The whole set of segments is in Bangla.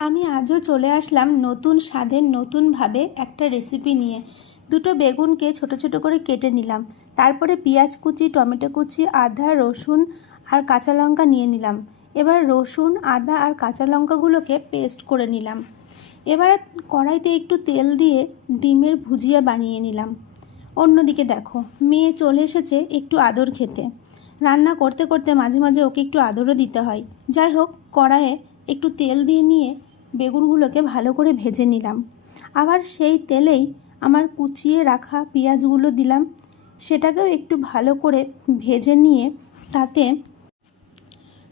আমি আজও চলে আসলাম নতুন স্বাদের নতুনভাবে একটা রেসিপি নিয়ে। দুটো বেগুনকে ছোট ছোট করে কেটে নিলাম, তারপরে পেঁয়াজ কুচি, টমেটো কুচি, আদা, রসুন আর কাঁচা লঙ্কা নিয়ে নিলাম। এবার রসুন, আদা আর কাঁচা লঙ্কাগুলোকে পেস্ট করে নিলাম। এবার কড়াইতে একটু তেল দিয়ে ডিমের ভুজিয়া বানিয়ে নিলাম। অন্যদিকে দেখো, মেয়ে চলে এসেছে একটু আদর খেতে। রান্না করতে করতে মাঝে মাঝে ওকে একটু আদরও দিতে হয়। যাই হোক, কড়াইয়ে একটু তেল দিয়ে নিয়ে বেগুনগুলোকে ভালো করে ভেজে নিলাম। আবার সেই তেলেই আমার কুচিয়ে রাখা পেঁয়াজগুলো দিলাম, সেটাকেও একটু ভালো করে ভেজে নিয়ে তাতে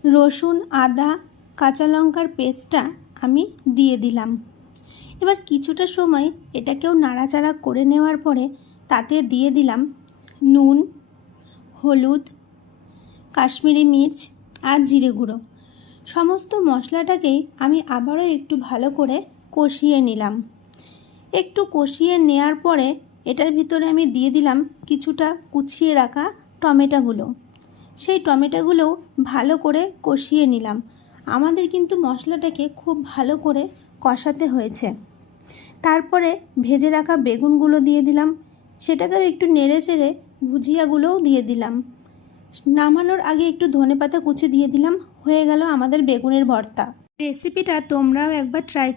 রসুন, আদা, কাঁচা লঙ্কার পেস্টটা আমি দিয়ে দিলাম। এবার কিছুটা সময় এটাকেও নাড়াচাড়া করে নেওয়ার পরে তাতে দিয়ে দিলাম নুন, হলুদ, কাশ্মীরি মির্চ আর জিরে গুঁড়ো। সমস্ত মশলাটাকেই আমি আবারও একটু ভালো করে কষিয়ে নিলাম। একটু কষিয়ে নেওয়ার পরে এটার ভিতরে আমি দিয়ে দিলাম কিছুটা কুচিয়ে রাখা টমেটোগুলো। সেই টমেটোগুলোও ভালো করে কষিয়ে নিলাম। আমাদের কিন্তু মশলাটাকে খুব ভালো করে কষাতে হয়েছে। তারপরে ভেজে রাখা বেগুনগুলো দিয়ে দিলাম, সেটাকেও একটু নেড়ে চেড়ে ভুজিয়াগুলোও দিয়ে দিলাম। নামানোর আগে একটু ধনেপাতা কুচি দিয়ে দিলাম। হয়ে গেল আমাদের বেগুনের ভর্তা। রেসিপিটা তোমরাও একবার ট্রাই